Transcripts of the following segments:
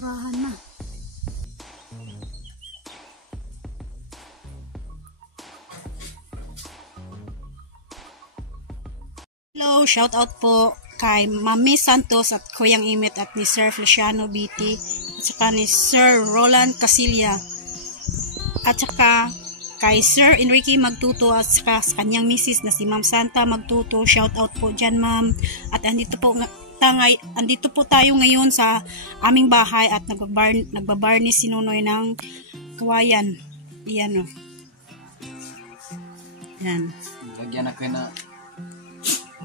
pinturahan na. Hello, shout out po kay Mami Santos at Kuyang Imit at ni Sir Feliciano BT at saka ni Sir Roland Casilla at saka kay Sir Enrique Magtuto at saka sa kanyang misis na si Ma'am Santa Magtuto. Shout out po dyan, ma'am. At andito po tayo ngayon sa aming bahay at nagbabarnis si Nunoy ng kawayan. Iyan o. Yan. Lagyan na kayo na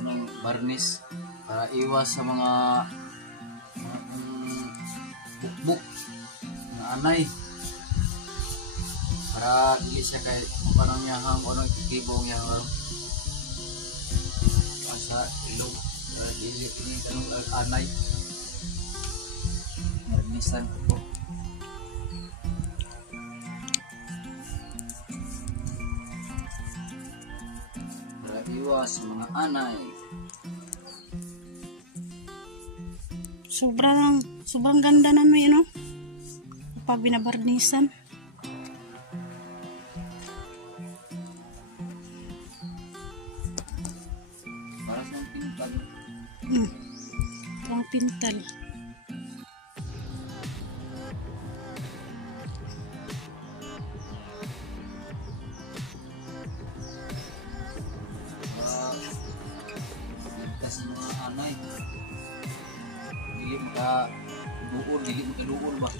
ng barnis para iwas sa mga bukbuk na anay, para dili siya kay parang yahang o nang kibong yahang sa ilog, para dili ini kanong anay. Barnisan ko po. Para iwas sa mga anay. Sobrang ganda na mo yun, no? Pag binabarnisan. Para sa pintal. Parang pintal. Ligtas sa mga anay. Dili makaduol ba?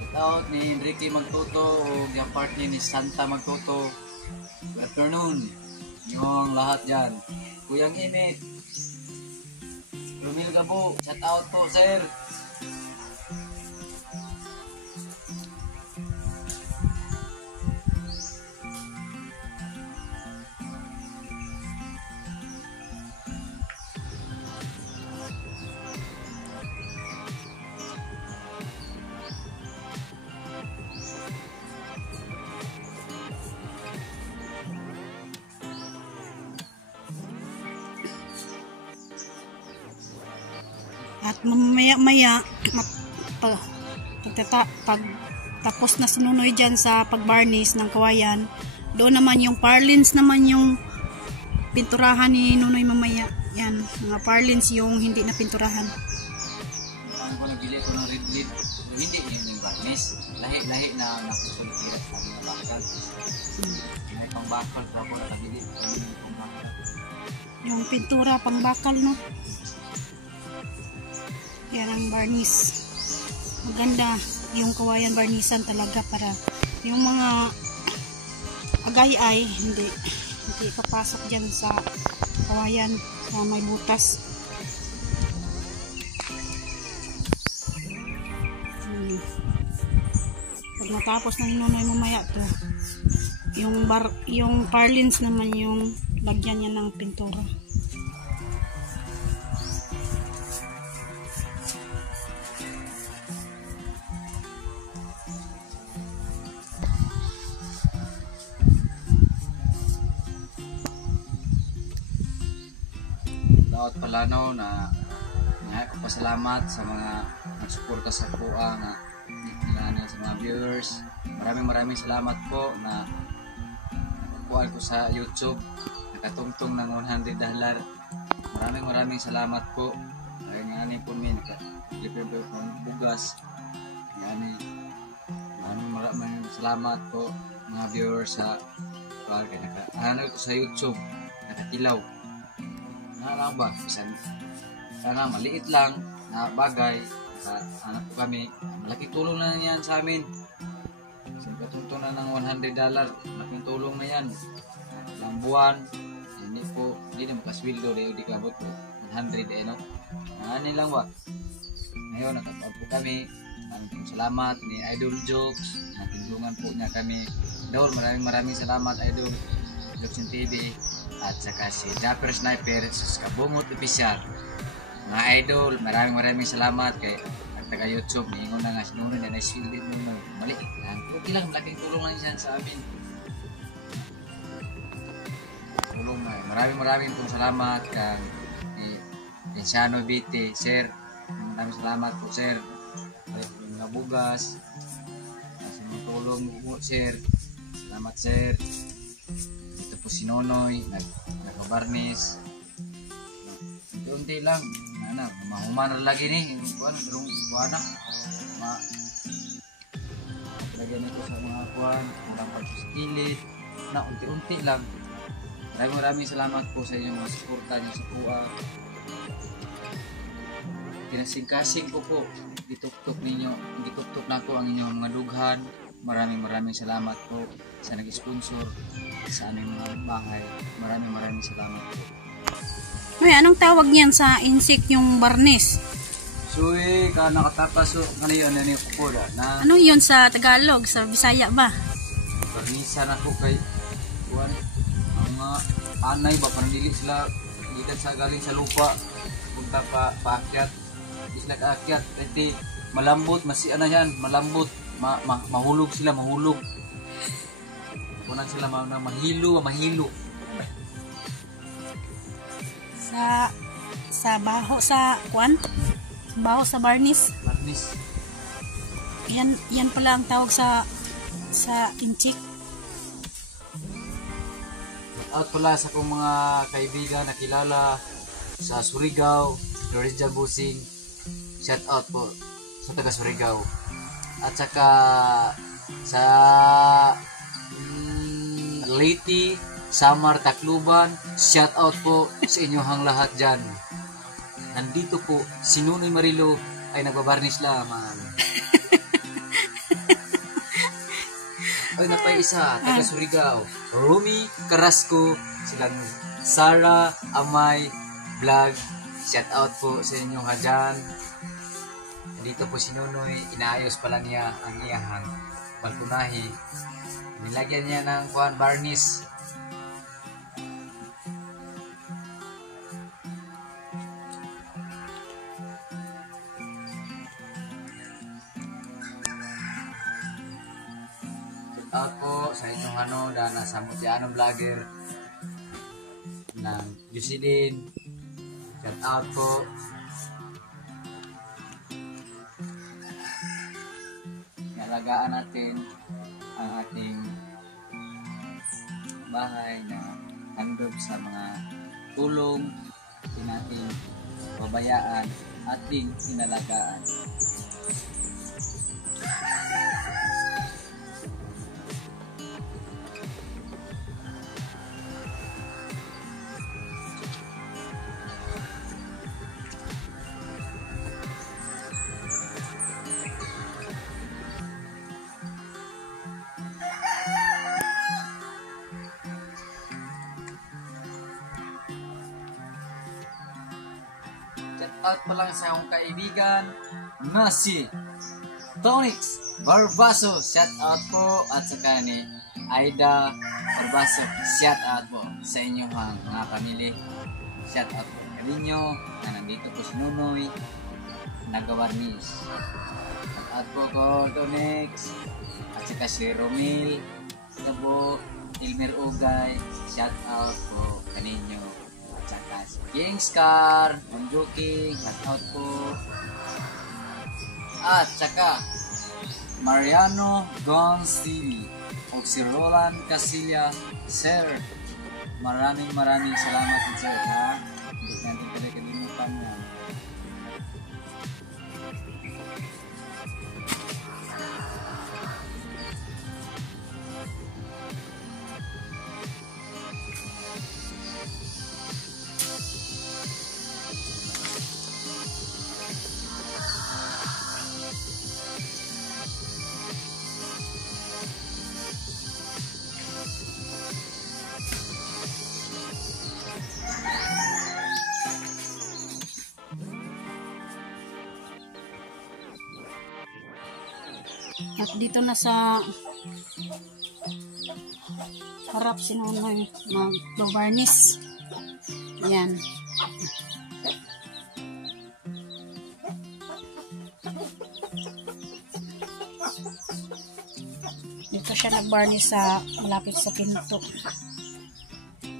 Itaot ni Enrique Magtuto o yung partner ni Santa Magtuto. Good afternoon yung lahat dyan. Kuyang Imit, Romil Gabo, shout out po sir. At mamaya-maya pag tapos na sununoy dyan sa pagbarnis ng kawayan, doon naman yung parlins naman yung pinturahan ni Nunoy mamaya. Yan, mga parlins yung hindi na pinturahan. Ang ko nagili ko ng red lid, hindi yung barnis. Lahi-lahi na nakusulit sa mga bakal. May pang bakal pa po nakagili. Yung pintura pang bakal, no? Yan ang barnis. Maganda yung kawayan barnisan talaga para yung mga agay-ay hindi papasok dyan sa kawayan na may butas. Pag matapos na Nunoy mamaya to, yung parlins naman yung lagyan niya ng pintura. Daot Palano na pasalamat sa mga nagsuporta sa kuha na sa mga viewers. Maraming salamat po na nakuhaan ko sa YouTube, nakatungtong ng $100. Maraming salamat po. Ay nga ni po min nakalipin po ng bugas. Maraming salamat po mga viewers sa ano ko sa YouTube, nakatilaw. Lang ba? Sana maliit lang na bagay sa anak ko kami. Malaking tulong na yan sa amin. Kasi katungtong na ng $100. Malaking tulong na yan. Ilang buwan. Hindi na makaswildo. Di kabot po. 100 no? Ano lang ba? Ngayon nakatawag po kami. Maraming salamat ni Idol Jokes. Natulungan po niya kami. Daul, maraming salamat Idol Jokes TV. At saka si Dapper Sniper sa Kabungot Official. Mga idol, maraming salamat kay taga YouTube. Niingon na nga sinunod na naisildin mo. Maliit lang. Okay lang, malaking tulong lang yan sa amin. Tulong na. Maraming pong salamat kay Feliciano BT, sir. Maraming salamat po, sir. Ay, mga bugas. Kasi mga tulong po, sir. Salamat, sir. Dito po si Nonoy, nagbabarnis. Unti-unti lang. Mahuman na lagi ni. Buwana. Lagyan ito sa mga kuwan, mga pagpusikilid. Unti-unti lang. Maraming salamat po sa inyong mga suporta niyo sa kuwa. Kinasing-kasing ko po. Gituktok ninyo. Gituktok na ko ang inyong mga dughan. Maraming salamat po sa nag-sponsor sa aming mga bahay. Maraming salamat po. Ay, anong tawag niyan sa insect yung barnis? So ka nakatapas so ano yun po na Anong yun sa Tagalog, sa Bisaya ba? barnisan ako kay kuwan ang mga anay ba parang dili sila gikan sa galing sa lupa punta pa paakyat isla kaakyat pwede malambot ano yan malambot mahulog sila kunan sila mahilo sa baho sa kuan, baho sa barnis. Yan pala ang tawag sa insect. Out pala sa kong mga kaibigan na kilala sa Surigao, Loreja Busing. Shout out po sa taga Surigao. At saka sa Leyte, Samar, Tacloban, shout out po sa inyong lahat dyan. Nandito po, si Nunoy Marilo ay nagbabarnish lamang. Ay, napay isa, taga Surigao. Rumi Carrasco, silang Sara Amay Vlog. Shout out po sa inyong dyan. Nandito po si Nunoy, inaayos pala niya ang iyahang balkonahe. Nilagyan niya ng varnish. Out po sa inyong nasa Mutianong Vlogger ng Yusidin. Shout out po. Alagaan natin ang ating bahay na handog sa mga tulong nating pabayaan ating inalagaan. Shout out pa lang sa akong kaibigan na si Tonix Barbaso. Shout out po at saka ni Aida Barbaso. Shout out po sa inyong mga pamilya. Shout out po kaninyo na nandito po si Nunoy nagawarnis. Shout out po ko Tonix at saka si Romil Gabo Ilmer Ugay. Shout out po kaninyo. Kingscar, Monjoking, shout out po. At saka Mariano Gonzili o si Roland Casilla, sir. Maraming salamat po sir ha. Hindi natin kalimutan mo. At dito na sa harap si Nunoy mag-varnish. Yan. Dito siya nag-varnish sa malapit sa pinto.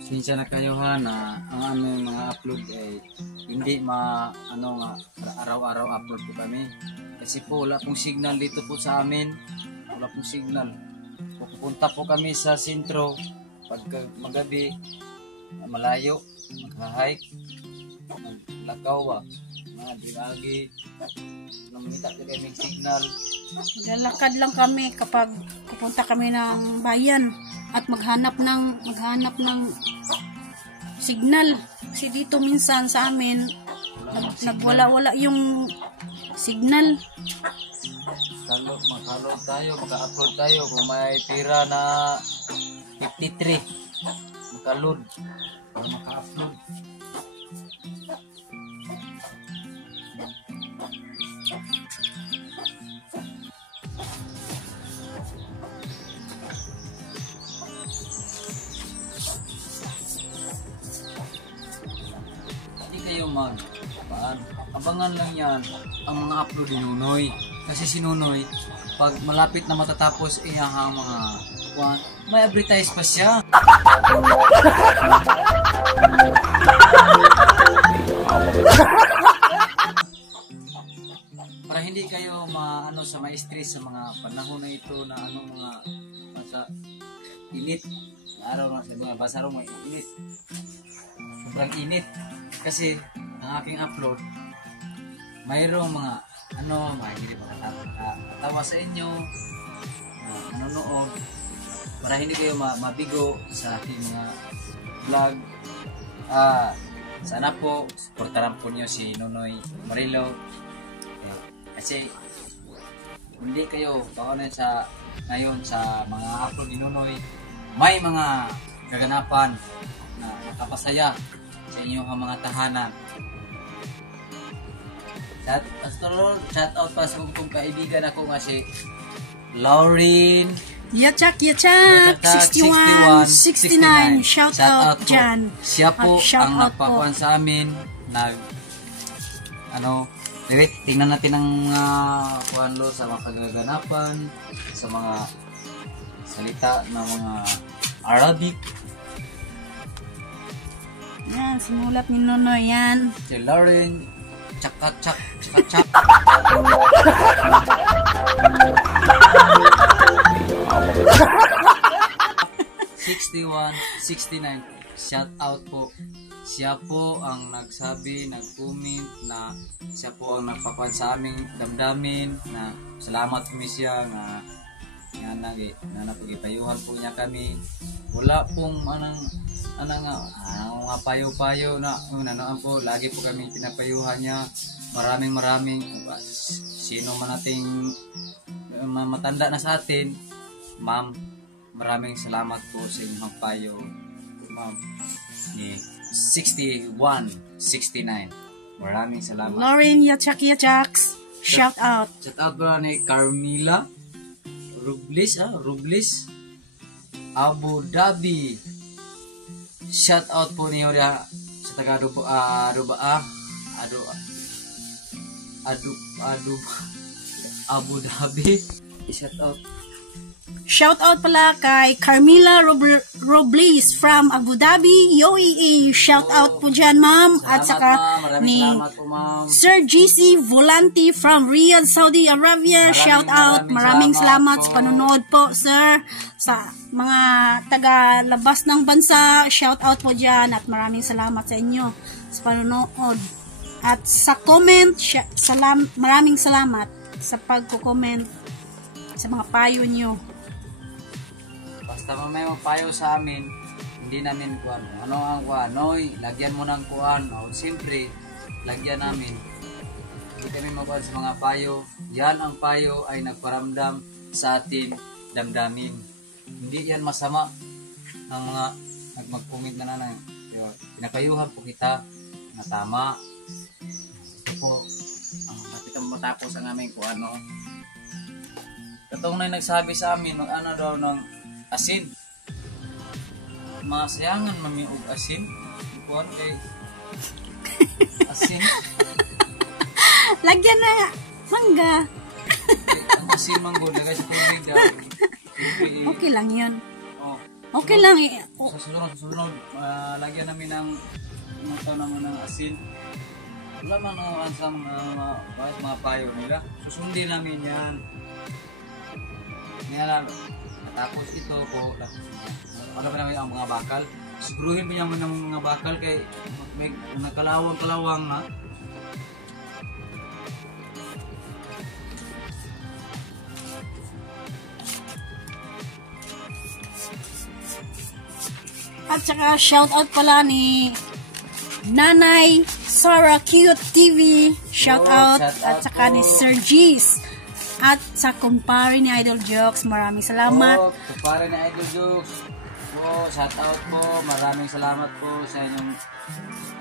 Sinsya na kayo ha na ang aming mga upload ay hindi araw-araw upload po kami. Kasi po wala pong signal dito po sa amin. Wala pong signal. Pupunta po kami sa sentro pagka magabi, malayo, mag-hike, maglakaw ba, mga dragi, namita ka kami signal. Maglalakad lang kami kapag pupunta kami ng bayan at maghanap ng signal. Kasi dito minsan sa amin nagwala-wala yung signal. Mag-upload tayo, mag-upload tayo kung may pira na 53 mag-upload para maka-upload. Hindi kayo abangan lang yan ang mga upload ni Nunoy. Kasi si Nunoy, pag malapit na matatapos iyahang mga may advertise pa siya. Para hindi kayo maano sa ma-stress sa mga panahon na ito na mga sa init. Araw na sa mga basaro may init. Sobrang init. Kasi ang aking upload mayroong mga hindi makatawa sa inyo, manonood, para hindi kayo mabigo sa aking mga vlog. Sana po supportaran po niyo si Nunoy Marilo, kasi hindi kayo ngayon sa mga upload ni Nunoy, may mga kaganapan na nakapasaya sa inyong mga tahanan. Shout out pa sa kong kaibigan ako nga si Lauren Yachak 61 69. Shout out dyan. Siya po ang nagpakuan sa amin. Tingnan natin ang mga kuanlo sa mga kaganapan, sa mga salita ng mga Arabic. Yan, simulat ni Nunoy yan. Si Lauren Chak 6169. Shout out po. Siya po ang nagsabi, nag-comment na siya po ang nagpakuan sa aming damdamin na salamat po siya na napagipayuhan po niya kami. Wala pong mga payo-payo na nanoan po, lagi po kami pinapayuhan niya. Maraming sino man nating matanda na sa atin, ma'am, maraming salamat po sa inyong payo, ma'am. 6169, maraming salamat. Lauren Yachaks, shout out ba ni Carmila Robles Abu Dhabi. Shout out po niyo sa taga Abu Dhabi. Shout out pala kay Carmila Robles from Abu Dhabi, UAE. Shout out po dyan, ma'am. At saka ni Sir GC Volante from Riyadh, Saudi Arabia. Shout out. Maraming salamat sa panonood po, sir. Sa mga taga-labas ng bansa, shout out po dyan. At maraming salamat sa inyo sa panonood. At sa comment, maraming salamat sa pagko-comment sa mga payo nyo. Basta may payo sa amin, hindi namin kuan. Ano ang kuan? Noy, lagyan mo ng kuan. O siyempre, lagyan namin. Hindi kami makuha sa mga payo. Yan ang payo ay nagparamdam sa atin damdamin. Hindi yan masama ng mga nagmag-comment na nanay. Pinapayuhan po kita na tama. Ito po, kapit ang matapos ang aming kuan. Katong na nagsabi sa amin, daw ng asin. Masayangan mami og asin. Kuan kay asin. Lagyan na mangga. Ang asin manggod lagay sa tubig daw. Okay lang 'yun. Oh. Okay lang Sa sunod lagyan namin ng naman ng asin. wala man o ansang mga payo nila. Susundin namin yan. Hindi na tapos ito po, ano pa namin ang mga bakal. Siguruhin pa naman ng mga bakal kay may nagkalawang-kalawang ha. At saka shout out pala ni Nanay Sarah Cute TV. Shout out. At saka ni Sir G's. At sa kumpare ni Idol Jokes. Maraming salamat. Kumpare ni Idol Jokes. Shout out po. Maraming salamat po sa inyong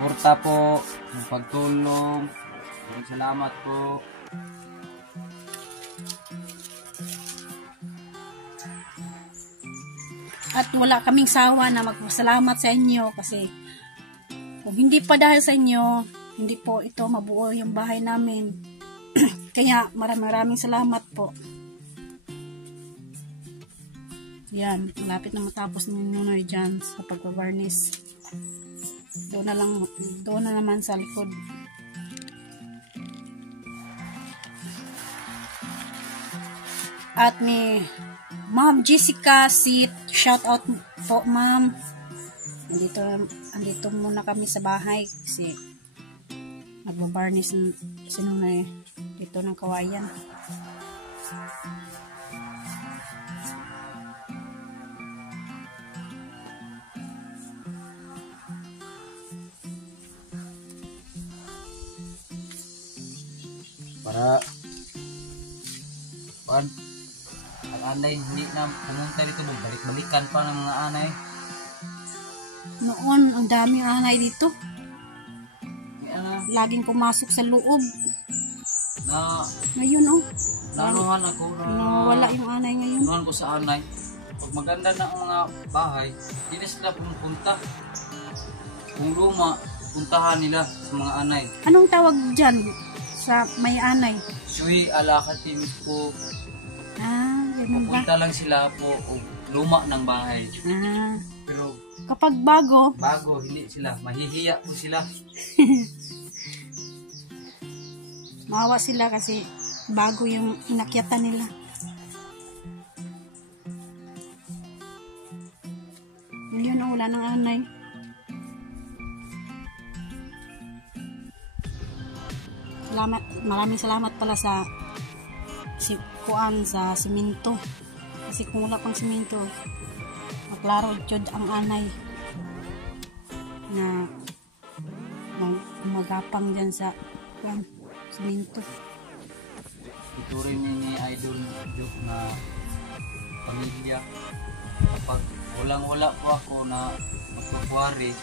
porta po. Yung pagtulong. Maraming salamat po. At wala kaming sawa na magpasalamat sa inyo kasi kung hindi pa dahil sa inyo, hindi po ito mabuo yung bahay namin. Kaya maraming salamat po. Yan, malapit na matapos ni Nunoy dyan sa pagbabarnis. Doon na naman sa likod. At ni Ma'am Jessica Sit, shout out po ma'am. Andito muna kami sa bahay kasi nagbabarnis si Nunoy dito ng kawayan. Para ang anay hindi na pumunta dito, balik-balikan pa ng mga anay. Noon, ang daming anay dito. Laging pumasok sa loob. Ngayon, nanuhan ako wala yung anay ngayon. Nanuhan ko sa anay. Pag maganda na ang mga bahay, hindi na sila pumunta. Kung luma, puntahan nila sa mga anay. Anong tawag dyan sa may anay? Suwi alakatin po. Ganun ba? Pupunta lang sila po o luma ng bahay. Pero kapag bago, hindi sila. Mahihiya po sila. maawa sila kasi bago yung inakyatan nila. Ngayon ang wala ng anay. Maraming salamat pala sa kuan sa simento. Kasi kung wala pang simento, maklaro jud ang anay na magapang dyan sa kuan simento. Ito rin ni Idol Joke na pamilya. Kapag wala po ako na magkukwari,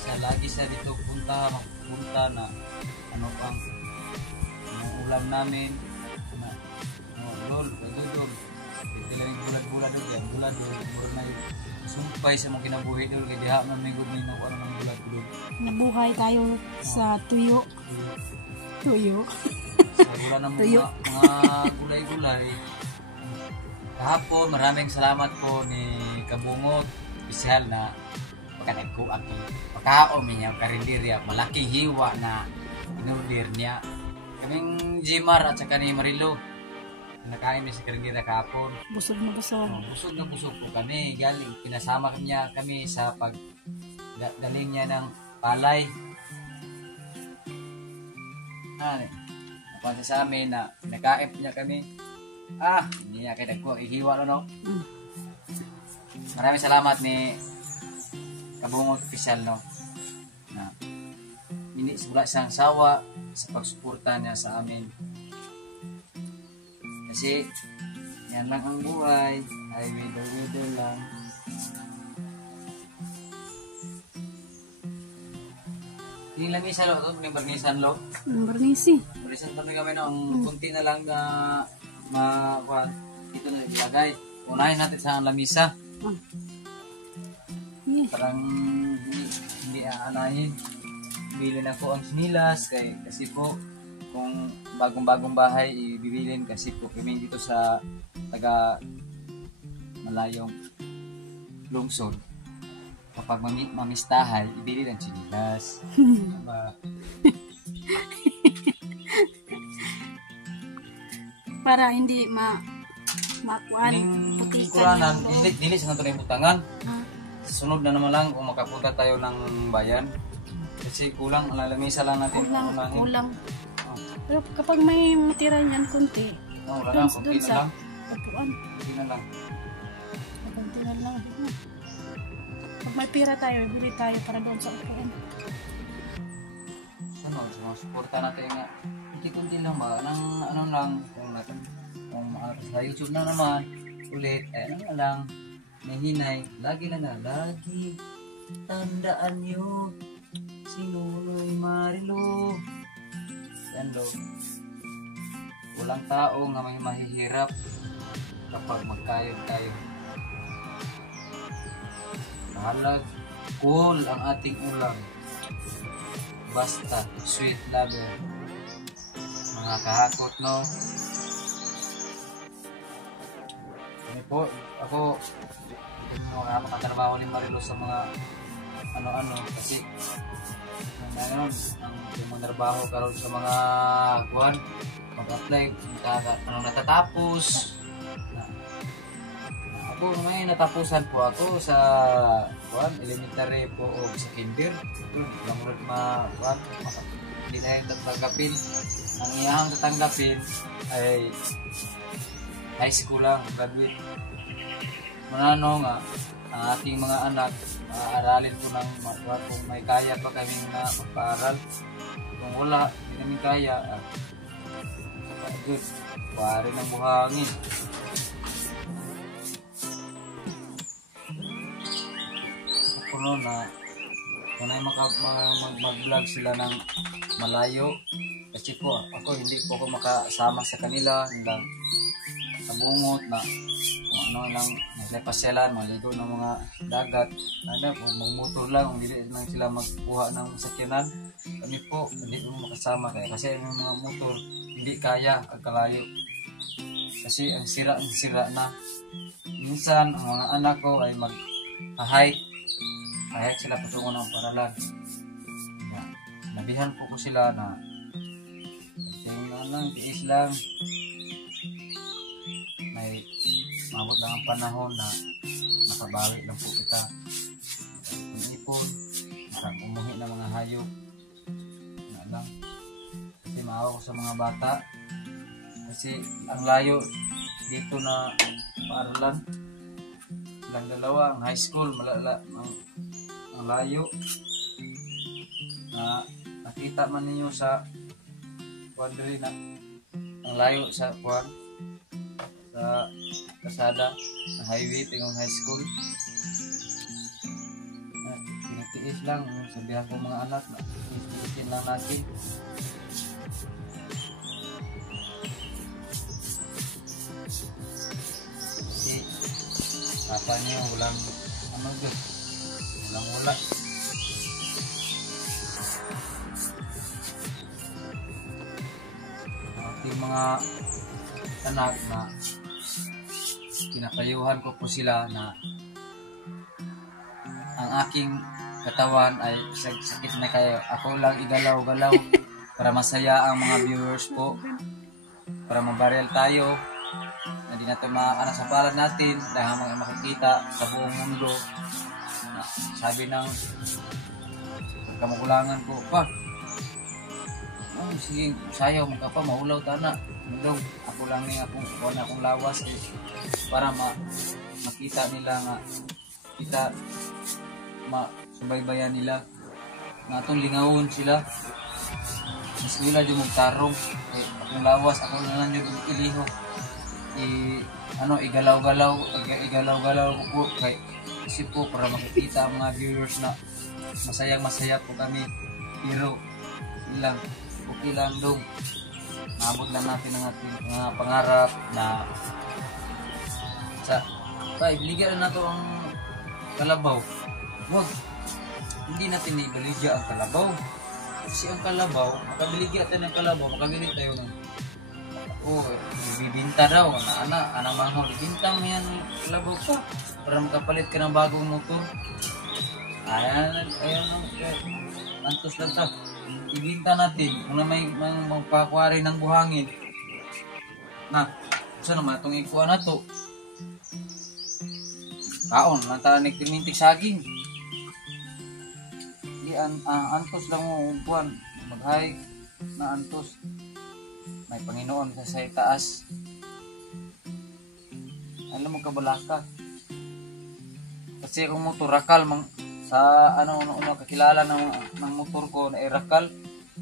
siya lagi sa dito magpunta na ano pang ulam namin na lol, dudol ito lang yung bulad-bulad mura na yung sumpay sa mga kinabuhi dul kaya diha man may gubin na ano ng bulad-bulad. Nabuhay tayo sa tuyo sa wala ng mga gulay-gulay. Kahapon maraming salamat po ni Kabungot Pisyal na pagkanagko aki pagkaon niya karinderya malaking hiwa na inorder niya. Kaming Jimar at saka ni Marilo nakain niya sa karinderya kahapon. Busog na busog po kami. Galing pinasama kami sa pagdaling niya ng palay. Napansin sa amin na nakain niya kami. Hindi niya kayo nagko ihiwa no. Maraming salamat ni Kabungot Official no na hindi wala siyang sawa sa pagsuporta niya sa amin kasi yan lang ang buhay ay widow lang. Yung lamisa lo ito, yung barnisan lo barnisan kami kami no, ang kunti na lang na ito na ilagay. Unahin natin sa lamisa. Parang hindi aanahin. Bilhin ako ang sinilas kasi po kung bagong bahay ibibilin kasi po kami dito sa taga malayong lungsod. kapag mamistahay, ibili ng chinilas. Diba? Para hindi makuan Ning putikan kuranan, yung loob. dili sa nato butangan. Ah, Sunod na naman lang kung makapunta tayo ng bayan. Kasi kulang, lamisa lang natin. kulang. Oh, Pero kapag may matira niyan kunti, oh, wala lang, doon kunti na sa lang. upuan, Kunti na lang. kunti na lang. Pag may pira tayo, bili tayo para doon sa upuan. Ano, suporta natin nga. Kunti-kunti lang ba? Ano lang, kung sa YouTube na naman, ulit, ano na lang, may hinay, lagi tandaan nyo, si Nunoy Marilo. Yan lo. Walang tao nga may mahihirap kapag magkayod tayo. Mahalag, cool ang ating ulam. Basta, sweet lover. Mga kahakot, no? Kami po, ako, makatrabaho ni Marilo sa mga ano-ano, kasi ngayon, ang mga trabaho karon sa mga kuhan, mag-apply, natatapos. Ako may natapusan po ako sa kuhan, elementary po o sa kinder. Lang hindi na yung tatanggapin. Ang iyang tatanggapin ay high school lang, graduate. Manano nga, ang ating mga anak, maaaralin ko ng kung may kaya pa kami na magpaaral. Kung wala, hindi namin kaya, good, pare ng buhangin. Ako noon na, kung ay mag-vlog sila ng malayo, kasi po, ako hindi po ako makasama sa kanila, hanggang sabungot na kung ano lang naglepasyalan, maligo ng mga dagat, kung magmotor lang, kung hindi lang sila magkuha ng sakyanan, kami po hindi po makasama kaya kasi yung mga motor hindi kaya ang kalayo kasi ang sira na. Minsan ang mga anak ko ay mag-hike sila patungo ng paralan. Nabihan po ko sila na tiis lang, may mabot lang ang panahon na makabawi lang po kita ng ipon, umuhi ng mga hayop na lang, kasi maawa ko sa mga bata kasi ang layo dito na paaralan lang dalawa, ang high school malala ang layo na nakita man ninyo sa quadri na ang layo sa kwan sa kasada na highway tingong high school. Tinitiis lang sabihan ko mga anak na tiisin lang natin. Kasi papa niyo walang wala ating mga anak na pinapayuhan ko po sila na ang aking katawan ay sakit na kayo. Ako lang igalaw-galaw para masaya ang mga viewers po, para mabarel tayo, hindi na ito maanak sa palad natin dahil mga makikita sa buong mundo na sabi ng kamukulangan ko, pa sige, sayaw mo ka pa, maulaw tana. Ako lang niya akong lawas para makita nila nga kita masubaybayan nila nga itong lingawon sila. Mas nila yung magtarong. Akong lawas, ako na lang yung iliho. Igalaw-galaw po kasi po para makikita ang mga viewers na masaya po kami. Pero ilang okay lang dong, maabot lang natin ang ating mga pangarap na ibigyan na nato ang kalabaw. Wag, hindi natin ibaligya ang kalabaw kasi ang kalabaw, makabiligya tayo ng kalabaw, makabili tayo ng bibinta daw anang mahal, ibinta mo yan kalabaw pa para makapalit ka ng bagong motor. Ayan, antos lang ta. Ibinta natin kung na may magpakwari ng buhangin. Na, saan naman itong ikuha na to? Kaon, natanik timintik saging. Di, antos lang mo, buwan. Maghay na antos. May Panginoon ka sa taas. Alam mo kabalaka. Kasi kung motor rakal sa una kakilala ng motor ko na Rakal.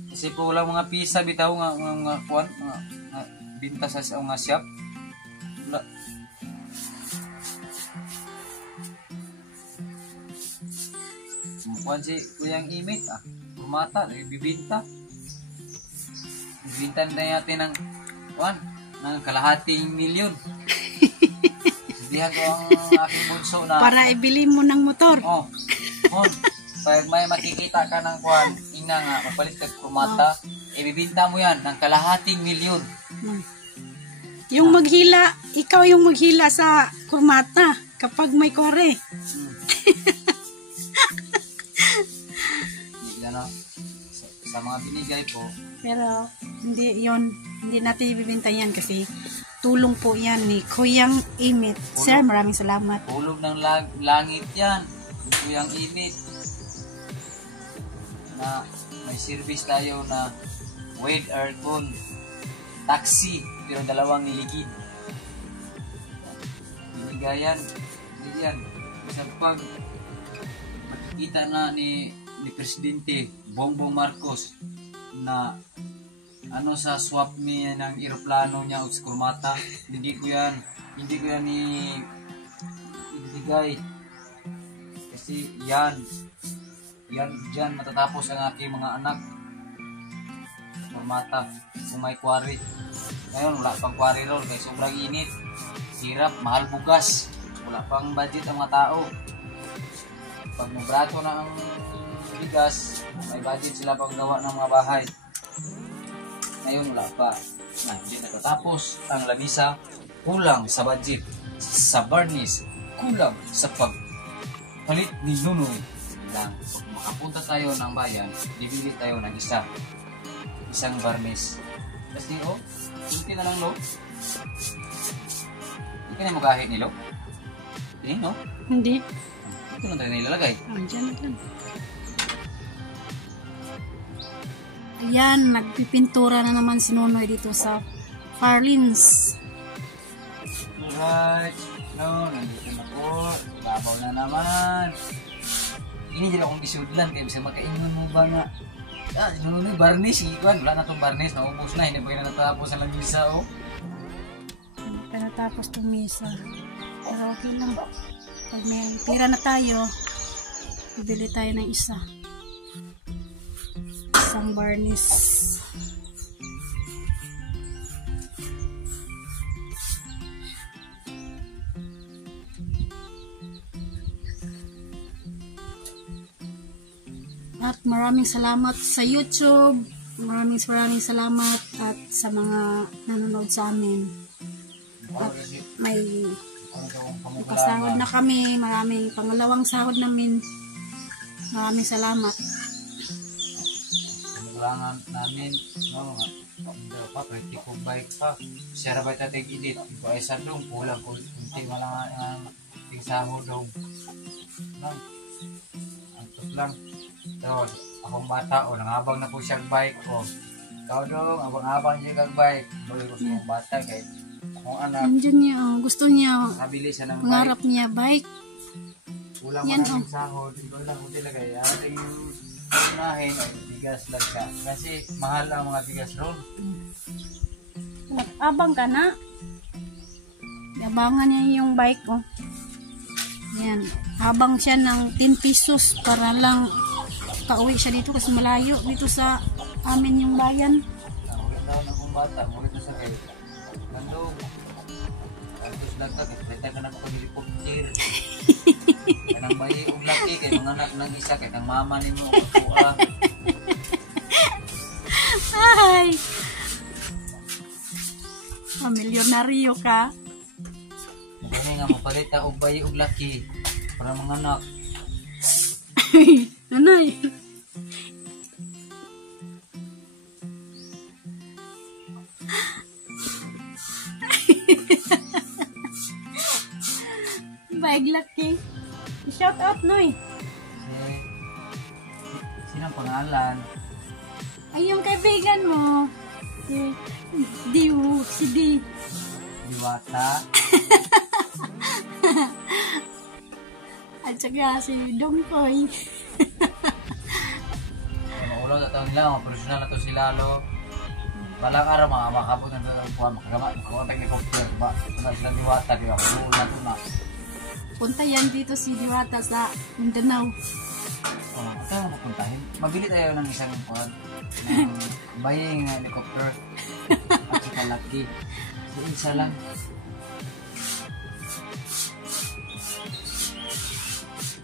Kasi po wala mga pisa bitaw nga kuan nga binta sa mga shop. Wala. Kuan si Kuyang Imit Purmata bibinta. Bibinta na natin ng kuan ng kalahating milyon. Dihan ko ang aking bunso na Para ibili mo ng motor. Pag may makikita ka ng kuan, ina nga, mapalit ka kurmata, ibibinta mo yan ng kalahating milyon. Yung maghila, ikaw yung maghila sa kurmata kapag may kore. Sa mga binigay po. Pero hindi natin ibibinta yan kasi tulong po yan ni Kuyang Imit. Sir, maraming salamat. Tulong ng langit yan. Kuyang Imit. Na may service tayo na with aircon taxi pero 2 niligid. Binigayan. Isang pag makikita na ni Presidente Bongbong Marcos na sa swap niya ng eroplano niya o sa kurmata, hindi ko yan ibigay kasi yan dyan matatapos ang aking mga anak kurmata kung may kwari. Ngayon wala pang kwari ron kaya sobrang init, hirap, mahal bugas, wala pang budget ang mga tao. Pag mabrato na ang bigas, may budget sila pang gawa ng mga bahay. Ngayon wala pa. Hindi natatapos ang lamisa, kulang sa budget, sa barnis, kulang sa pagpalit ni Nunoy lang. Pag makapunta tayo ng bayan, bibili tayo ng isang barnis. Kasi kunti na lang lo. Hindi ka na magahit ni lo? Hindi, no? Hindi. Ito lang tayo nilalagay. Dyan lang. Ayan, nagpipintura na naman si Nonoy dito sa Farlins. Alright. Nandito na po. Babaw na naman. Ini dyan akong bisudlan kaya bisa makaingon mo ba nga. Nonoy, barnis. Ikuan, wala na itong barnis. Naubos na. Hindi pa yun natapos ang misa, Hindi pa natapos itong misa. Pero okay lang. Pag may pira na tayo, bibili tayo ng isang barnis. At maraming salamat sa YouTube. Maraming salamat at sa mga nanonood sa amin. At may pasahod na kami. Maraming pangalawang sahod namin. Maraming salamat. Kailangan namin pa kritikong bike pa share ba tatig edit ko ay sadong kulang kunti malang ang ting sahod dong lang antos lang tapos akong bata nangabang na po siya bike ko ikaw dong abang siya kag bike boy ko sa bata kay akong anak gusto niya nabili siya ng pangarap niya bike kulang man ang sahod ikaw lang kunti lagay ating unahin ay bigas lang siya kasi mahal ang mga bigas ron. Abang ka na. Abangan niya yung bike yan, abang siya ng 10 pesos para lang pauwi siya dito kasi malayo dito sa amin yung bayan. Ulit daw na kung bata ulit na sa kayo nandong antos lang ka kita ka nagpag-helicopter kanang bayi og laki kay mga anak ng isa kay nang mama nimo kuha. Ay. Milyonaryo ka. Gani nga mapalit og bayi og laki para mga anak. Nanay. Baig laki. Shout out, Noy. Sinong pangalan? Ay, yung kaibigan mo. Si D. Diwata. At saka si Dongkoy. Maulo na taon nila, mga professional na to sila, lo. Balang araw, mga makabot na ito, makakontak ni Kopter, ba? Kung sila Diwata, di ba? Maulo na ito na. Punta yan dito si Diwata sa Mindanao. Ito yung mapuntahin. Mabili tayo ng isang ng buying helicopter at saka laki. So, isa lang.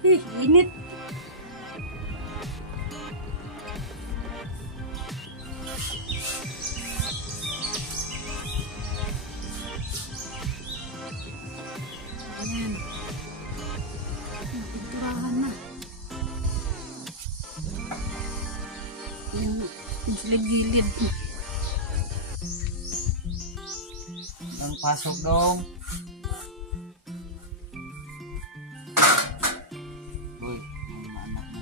Init. Ayan. Pinturahan na. Yung gilid-gilid. Ang pasok dong. Uy, mga anak na.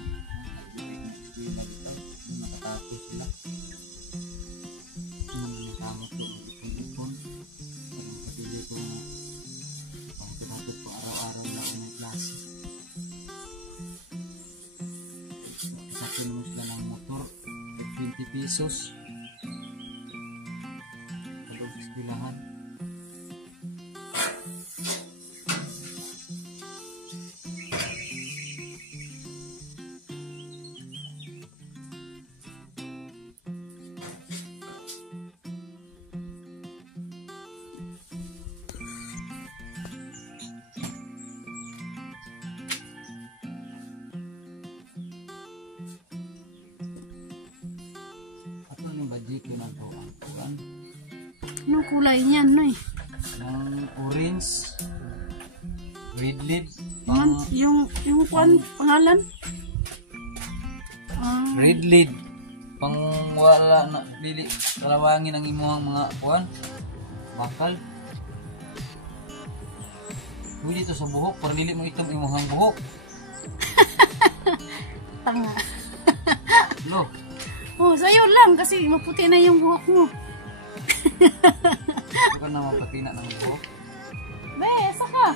Nagbibig na dito. Makatapos sila. Mga kamot ko. Ipon-ipon. Parang kapili ko na. Pangkatapos ko araw-araw na ako may klase. Sakin mo sila ng motor. 20 pesos. Pagod isbilahan. Dito na to ang kuwan. Anong kulay niyan, Noy? Ng orange, red lid, Yung kuwan, pangalan? red lid, pang wala na dili kalawangin ang imuhang mga kuwan, bakal. Uy, dito sa buhok, para dili mo itong imuhang buhok. Tanga. Lo, Oh, sa'yo lang kasi maputi na yung buhok mo. baka na mapatina ng buhok. Be, saka.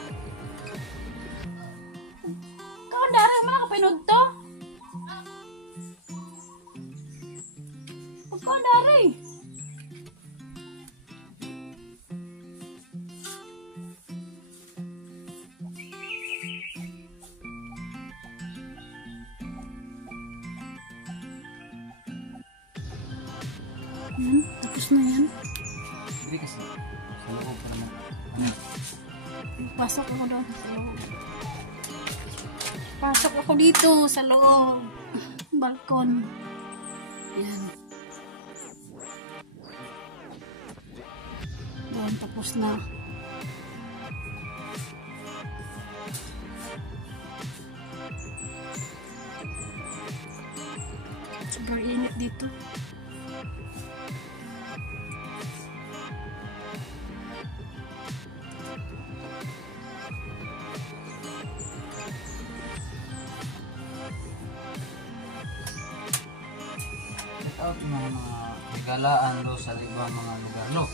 Kaundari mo na kapinood to? Kaundari. Yan, tapos na yan. Hindi kasi, sa loob pa naman. Pasok ako doon sa loob. Pasok ako dito sa loob. Balkon. Yan. Doon, tapos na. Sobrang init dito. Out yung mga regalaan do sa ibang mga lugar, no?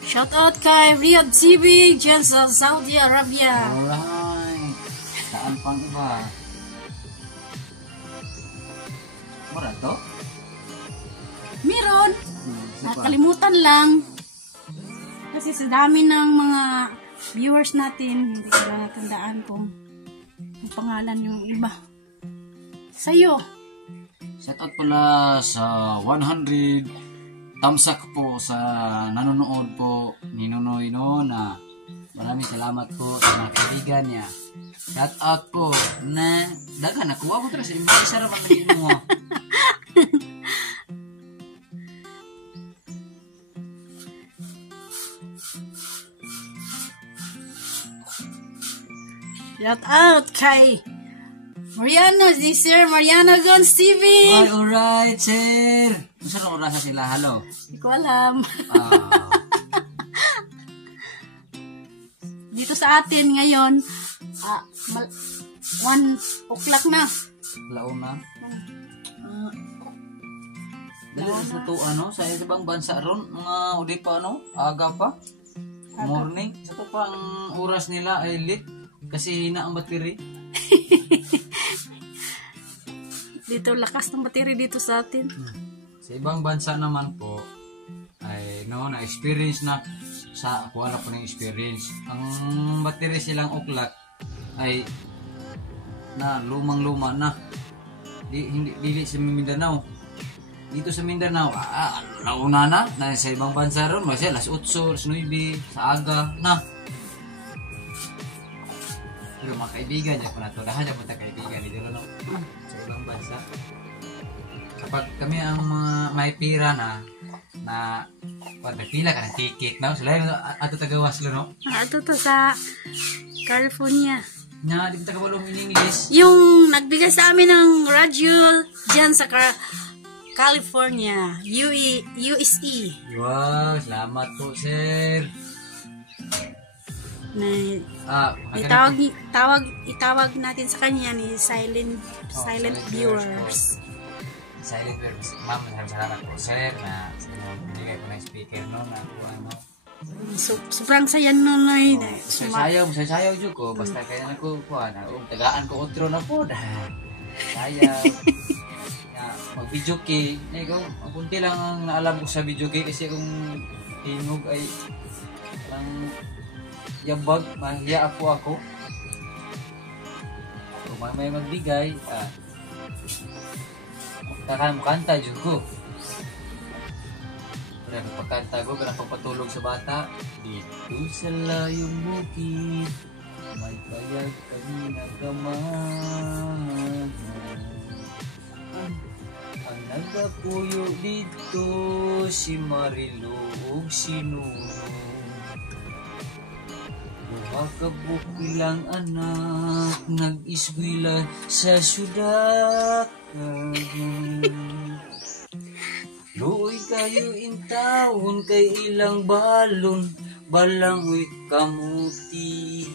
Shout out kay Riyadh TV dyan sa Saudi Arabia. Alright. Saan pang iba? Mura to? Meron. Isa pa. Nakalimutan lang. Kasi sa dami ng mga viewers natin, hindi ko na natandaan kung ang pangalan yung iba. Sa'yo. Shout out pala sa 100 thumbs up po sa nanonood po ni Nonoy no na maraming salamat po sa mga kaibigan niya. Shout out po na daga nakuha ko talaga sa isa raman lagi mo. Shout out kay Mariano, si Sir Mariano Gons TV. Ay, alright, sir. Gusto nang orasa sila, halo. Hindi ko alam. Ah, Dito sa atin ngayon, 1 o'clock na. launa. Ah, Dali sa to, sa ibang bansa ron, mga udi pa, aga pa. Morning. Sa to pa, ang oras nila ay late. Kasi hina ang battery. dito, lakas ng battery dito sa atin. Sa ibang bansa naman po, ay na-experience na sa ako alam ko ng experience. Ang battery silang uklat ay na lumang-luma na. Dili sa Mindanao. Dito sa Mindanao, nauna na sa ibang bansa ron, kasi alas 8, alas 9, sa aga na. Pero mga kaibigan, dyan po na ito. Lahat dyan po na kaibigan dito sa ibang bansa. Kapag kami ang mga may pira na pila ka ng ticket, no? Sila yung ato tagawas lo, no? Ato to sa California. Na, di ba tagawalong in English? Yung nagbigay sa amin ng radyo dyan sa California, USA. Wow, salamat po, sir. Na itawag natin sa kanya ni silent viewers. Silent viewers. Ma'am, salamat po, sir, na binigay ko na speaker, no? Na Sobrang saya nunoy. Sayaw jud ko, basta kaya na ko, tagaan ko otro na po. Sayaw. Mag-video key. Kunti lang ang naalam ko sa video key kasi kung tinog ay lang yabag, mahiya ako. Kung may magbigay, kanta dyan ko. Kaya pagkanta ko, kaya pagpatulog sa bata, dito sa layong bukid, may payag kami nagamahan. Ang nagapuyo dito, si Marilu ug si Nuno. Buha ka bukilang anak, nag-iskwila sa syudad. Luoy kayo intawon kay ilang balon, balangoy kamuti.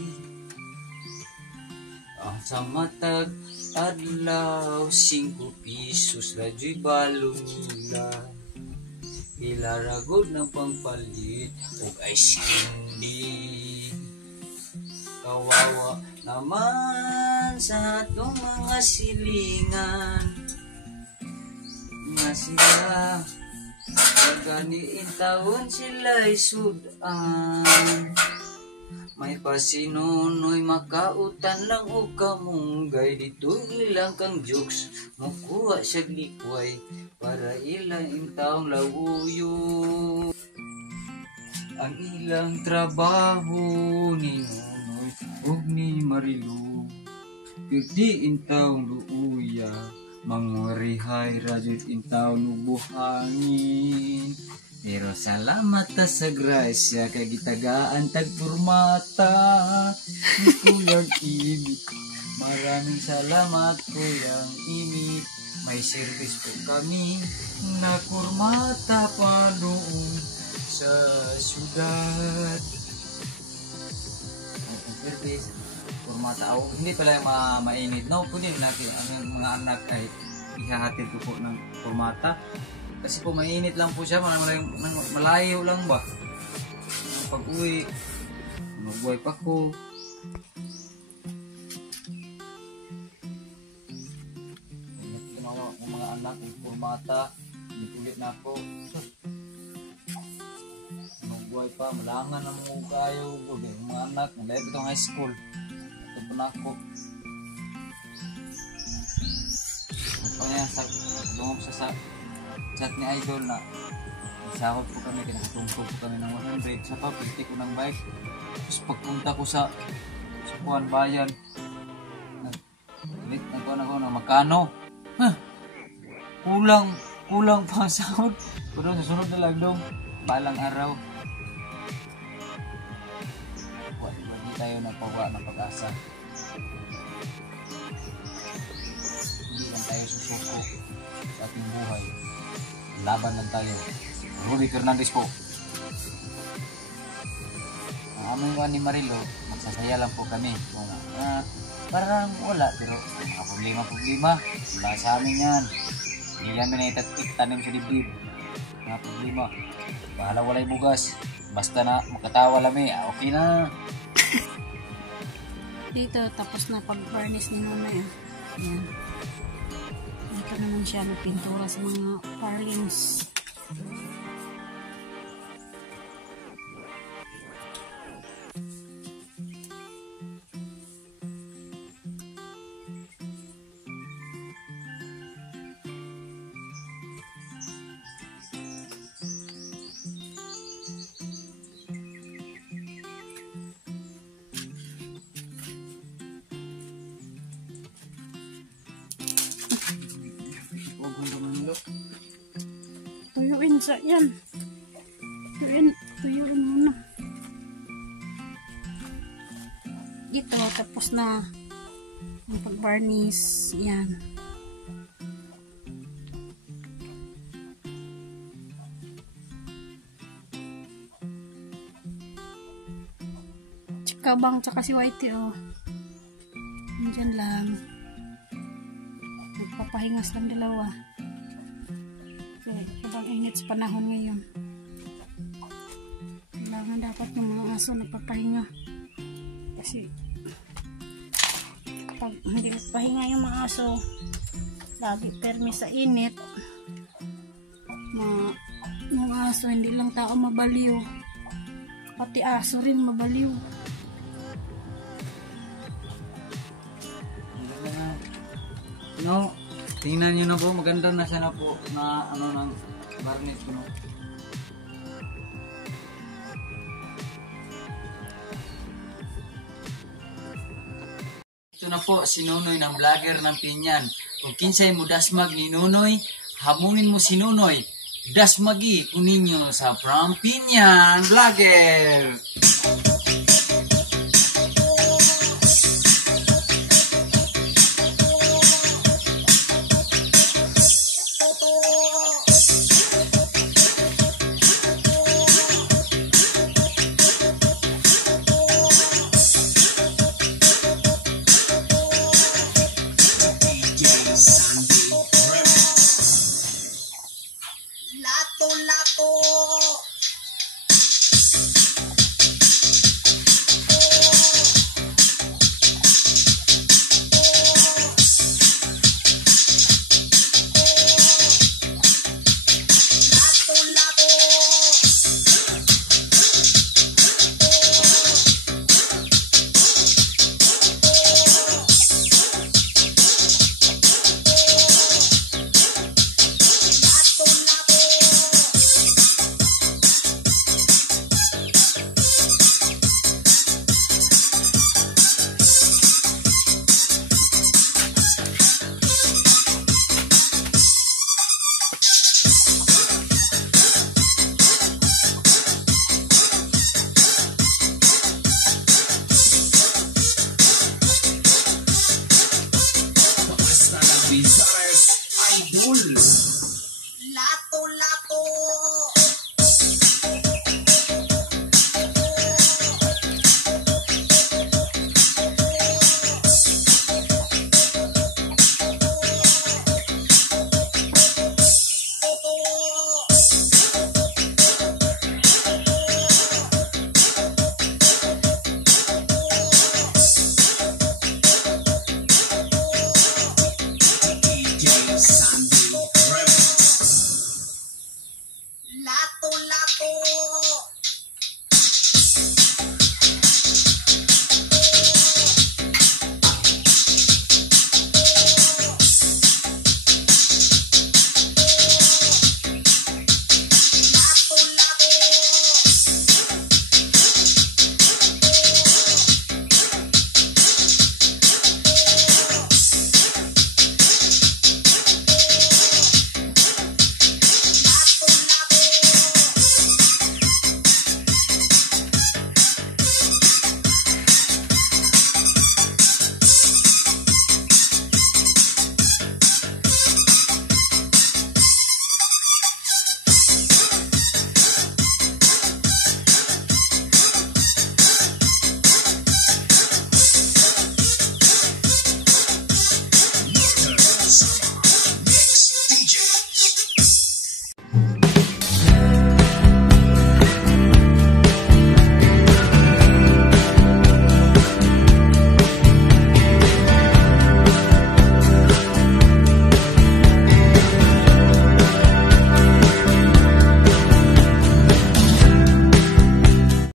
Ang sa matag adlaw, 5 pisos radyo'y balon nila. Ilaragod ng pangpalit ug ice candy. Kawawa naman sa atong mga silingan nga sila pagganiin taon sila'y sudan. May pasinunoy makautan lang o kamunggay, dito ilang kang jokes mukuha siya likway para ilang intaong lawuyo. Ang ilang trabaho ni Nunoy ug ni Marilu, gadi intaong luuya, mangwarihay rajud intaong lubuhangin. Pero salamat ta sa grasya kay gitagaan tagpormata ni Kuyang Imit. Maraming salamat Kuyang Imit. May service po kami na kurmata pa noon sa syudad. Service, kurmata. Hindi pala yung mainit. No, kunin natin ang mga anak ay ihahatid ko po ng kurmata. Kasi po mainit lang po siya, malayo lang ba. Pag uwi, magbuhay pa ko. Ang mga anak, yung formata, ulit na ako. Magbuhay pa, malangan na mga kayo. Yung mga anak, nalayo itong high school. Ito po na ako. Kaya lumog sa chat ni Idol na isahod po kami, kinakatungkog po kami ng 100 sa papilti ko ng bike. Tapos pagpunta ko sa Buwan Bayan, nagkuhan ako ng magkano. Kulang pa ang sahod. Pero sa sunod na lang daw, balang araw. Hindi tayo napawa ng pag-asa. Hindi lang tayo susuko sa ating buhay. Laban lang tayo. Rudy Fernandez po. Ang aming ni Marilo, magsasaya lang po kami. Parang wala, pero mga problema. Wala sa amin yan. Hindi namin na tanim sa dibdib. Mga problema. Bahala walay bugas. Basta na makatawa lami, okay na. Dito, tapos na pag-varnish ni Nanay. Yan. Dito naman siya nagpintura sa mga parlings. Huwag mo naman Tuyuin sa yan. Tuyuin muna. Dito, tapos na ang pag-varnish. Yan. Tsaka bang, tsaka si Whitey, oh. Diyan lang. Nagpapahingas lang dalawa. Sobrang init sa panahon ngayon. Kailangan dapat ng mga aso nagpapahinga. Kasi pag hindi nagpahinga yung mga aso, lagi permi sa init. Yung aso, hindi lang tao mabaliw. Pati aso rin mabaliw. No, tingnan nyo na po, maganda na sana po na ano ng varnish, no. Ito na po si Nunoy ng vlogger ng Pinyan. Kung kinsay mo dasmag ni Nunoy, hamunin mo si Nunoy. Dasmagi kuninyo sa From Pinyan Vlogger.